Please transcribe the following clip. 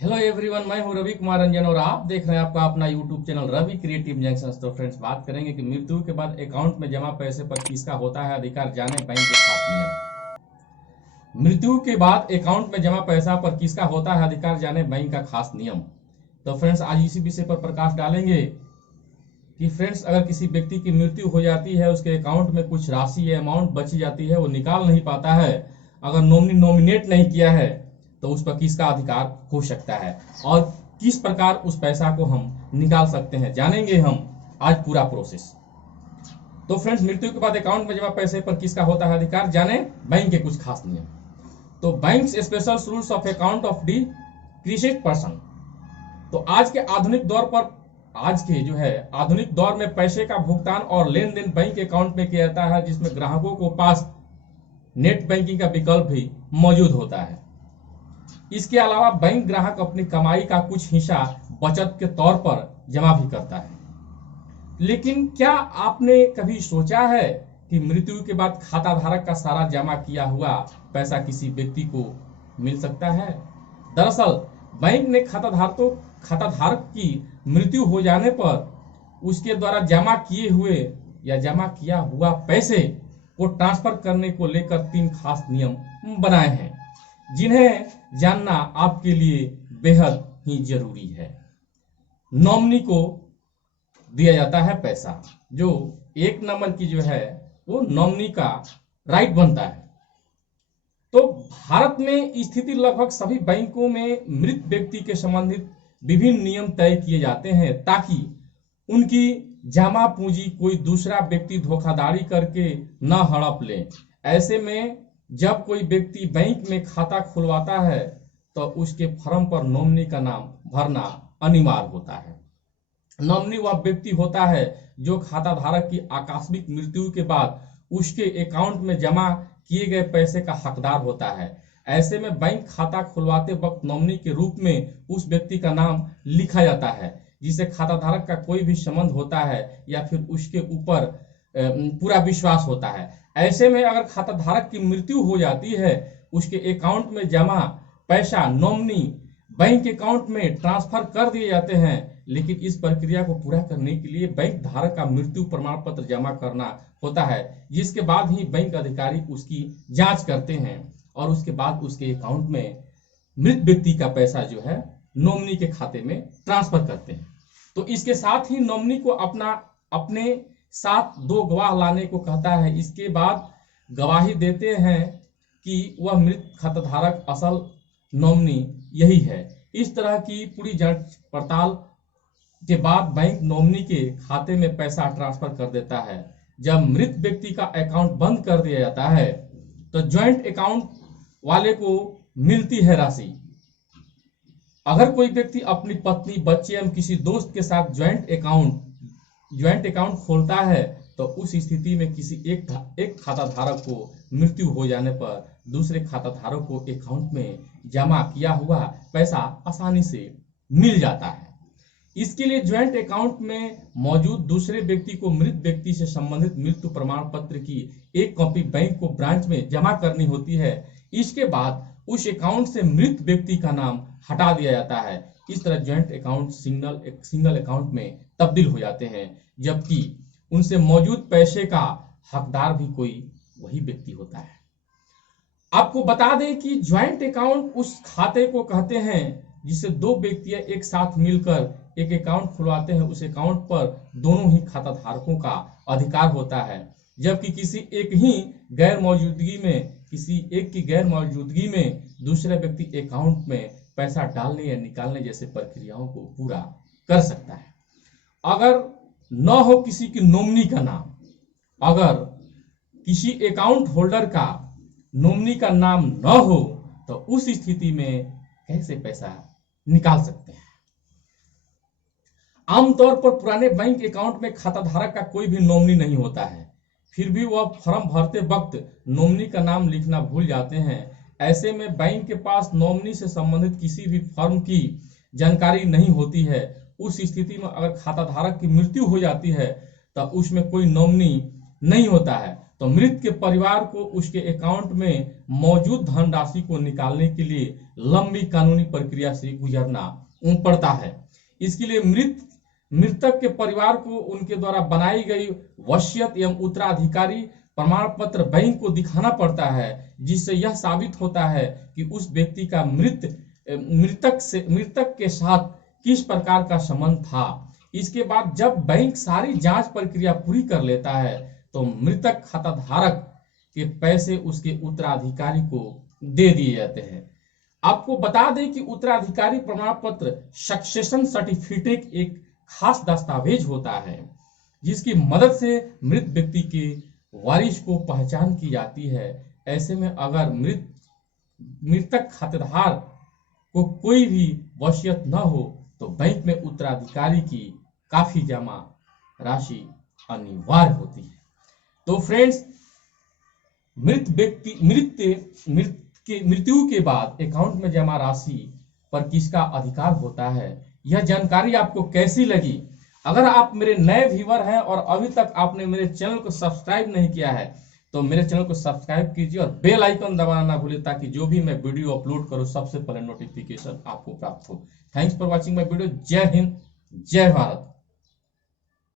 Hello everyone, मैं हूं रवि कुमार रंजन और आप देख रहे हैं आपका अपना YouTube channel Ravi creative junction. तो फ्रेंड्स, बात करेंगे कि मृत्यु के बाद अकाउंट में जमा पैसे पर किसका होता है अधिकार, जाने बैंक के खास नियम। मृत्यु के बाद अकाउंट में जमा पैसा पर किसका होता है अधिकार, जाने बैंक का खास नियम। तो फ्रेंड्स, आज इसी विषय पर प्रकाश डालेंगे कि फ्रेंड्स, अगर किसी व्यक्ति की मृत्यु हो जाती है, उसके अकाउंट में कुछ राशि या अमाउंट बची जाती है, वो निकाल नहीं पाता है, अगर नॉमिनी नॉमिनेट नहीं किया है तो उस पर किसका अधिकार हो सकता है और किस प्रकार उस पैसा को हम निकाल सकते हैं, जानेंगे हम आज पूरा प्रोसेस। तो फ्रेंड्स, मृत्यु के बाद अकाउंट में जमा पैसे पर किसका होता है अधिकार, जाने बैंक के कुछ खास नियम। तो bank special rules of account of the deceased person. तो आज के आधुनिक दौर में पैसे का भुगतान और लेन देन बैंक अकाउंट में किया जाता है, जिसमें ग्राहकों को पास नेट बैंकिंग का विकल्प भी मौजूद होता है। इसके अलावा बैंक ग्राहक अपनी कमाई का कुछ हिस्सा बचत के तौर पर जमा भी करता है। लेकिन क्या आपने कभी सोचा है कि मृत्यु के बाद खाता धारक का सारा जमा किया हुआ पैसा किसी व्यक्ति को मिल सकता है? दरअसल बैंक ने खाता धारक की मृत्यु हो जाने पर उसके द्वारा जमा किए हुए या जमा किया हुआ पैसे को ट्रांसफर करने को लेकर 3 खास नियम बनाए हैं, जिन्हें जानना आपके लिए बेहद ही जरूरी है। नॉमिनी को दिया जाता है पैसा, जो 1 नंबर की जो है वो नॉमिनी का राइट बनता है। तो भारत में स्थिति लगभग सभी बैंकों में मृत व्यक्ति के संबंधित विभिन्न नियम तय किए जाते हैं, ताकि उनकी जमा पूंजी कोई दूसरा व्यक्ति धोखाधड़ी करके न हड़प ले। ऐसे में जब कोई व्यक्ति बैंक में खाता खुलवाता है तो उसके फॉर्म पर नॉमिनी का नाम भरना अनिवार्य होता है। नॉमिनी वह व्यक्ति होता है जो खाता धारक की आकस्मिक मृत्यु के बाद उसके अकाउंट में जमा किए गए पैसे का हकदार होता है। ऐसे में बैंक खाता खुलवाते वक्त नॉमिनी के रूप में उस व्यक्ति का नाम लिखा जाता है, जिसे खाता धारक का कोई भी संबंध होता है या फिर उसके ऊपर पूरा विश्वास होता है। ऐसे में अगर खाता धारक की मृत्यु हो जाती है, उसके अकाउंट में जमा पैसा नॉमिनी बैंक अकाउंट में ट्रांसफर कर दिए जाते हैं। लेकिन इस प्रक्रिया को पूरा करने के लिए बैंक धारक का मृत्यु प्रमाण पत्र जमा करना होता है, जिसके बाद ही बैंक अधिकारी उसकी जांच करते हैं और उसके बाद उसके अकाउंट में मृत व्यक्ति का पैसा जो है नॉमिनी के खाते में ट्रांसफर करते हैं। तो इसके साथ ही नॉमिनी को अपने साथ 2 गवाह लाने को कहता है। इसके बाद गवाही देते हैं कि वह मृत खाताधारक असल नॉमिनी यही है। इस तरह की पूरी जांच पड़ताल के बाद बैंक नॉमिनी के खाते में पैसा ट्रांसफर कर देता है। जब मृत व्यक्ति का अकाउंट बंद कर दिया जाता है तो ज्वाइंट अकाउंट वाले को मिलती है राशि। अगर कोई व्यक्ति अपनी पत्नी, बच्चे एवं किसी दोस्त के साथ ज्वाइंट अकाउंट खोलता है तो उस स्थिति में किसी एक खाता धारक को मृत्यु हो जाने पर दूसरे खाता धारक को अकाउंट में जमा किया हुआ पैसा आसानी से मिल जाता है। इसके लिए ज्वाइंट अकाउंट में मौजूद दूसरे व्यक्ति को मृत व्यक्ति से संबंधित मृत्यु प्रमाण पत्र की एक कॉपी बैंक को ब्रांच में जमा करनी होती है। इसके बाद उस अकाउंट से मृत व्यक्ति का नाम हटा दिया जाता है। इस तरह ज्वाइंट अकाउंट सिंगल अकाउंट में तब्दील हो जाते हैं, जबकि उनसे मौजूद पैसे का हकदार भी कोई वही व्यक्ति होता है। आपको बता दें कि ज्वाइंट अकाउंट उस खाते को कहते हैं जिसे 2 व्यक्ति एक साथ मिलकर एक अकाउंट खुलवाते हैं। उस अकाउंट पर दोनों ही खाता धारकों का अधिकार होता है, जबकि किसी एक की गैर मौजूदगी में दूसरे व्यक्ति अकाउंट में पैसा डालने या निकालने जैसे प्रक्रियाओं को पूरा कर सकता है। अगर न हो किसी की नॉमिनी का नाम, अगर किसी अकाउंट होल्डर का नॉमिनी का नाम न हो तो उस स्थिति में कैसे पैसा निकाल सकते हैं? आमतौर पर पुराने बैंक अकाउंट में खाता धारक का कोई भी नॉमिनी नहीं होता है, फिर भी वह फॉर्म भरते वक्त नॉमिनी का नाम लिखना भूल जाते हैं। ऐसे में बैंक के पास नॉमिनी से संबंधित किसी भी फॉर्म की जानकारी नहीं होती है। उस स्थिति में अगर खाता धारक की मृत्यु हो जाती है तो उसमें कोई नॉमिनी नहीं होता है, तो मृत के परिवार को उसके अकाउंट में मौजूद धनराशि को निकालने के लिए लंबी कानूनी प्रक्रिया से गुजरना पड़ता है। इसके लिए मृतक के परिवार को उनके द्वारा बनाई गई वसीयत एवं उत्तराधिकारी प्रमाण पत्र बैंक को दिखाना पड़ता है, जिससे यह साबित होता है कि उस व्यक्ति का मृतक के साथ किस प्रकार का संबंध था। इसके बाद जब बैंक सारी जांच प्रक्रिया पूरी कर लेता है तो मृतक खाताधारक के पैसे उसके उत्तराधिकारी को दे दिए जाते हैं। आपको बता दें कि उत्तराधिकारी प्रमाण पत्र सक्सेशन सर्टिफिकेट एक खास दस्तावेज होता है जिसकी मदद से मृत व्यक्ति के वारिस को पहचान की जाती है। ऐसे में अगर मृतक खातेदार को कोई भी वसीयत न हो तो बैंक में उत्तराधिकारी की काफी जमा राशि अनिवार्य होती है। तो फ्रेंड्स, मृत्यु के बाद अकाउंट में जमा राशि पर किसका अधिकार होता है, यह जानकारी आपको कैसी लगी? अगर आप मेरे नए व्यूअर हैं और अभी तक आपने मेरे चैनल को सब्सक्राइब नहीं किया है तो मेरे चैनल को सब्सक्राइब कीजिए और बेल आइकन दबाना ना भूलें ताकि जो भी मैं वीडियो अपलोड करूं सबसे पहले नोटिफिकेशन आपको प्राप्त हो। Thanks for watching my video. जय हिंद, जय भारत।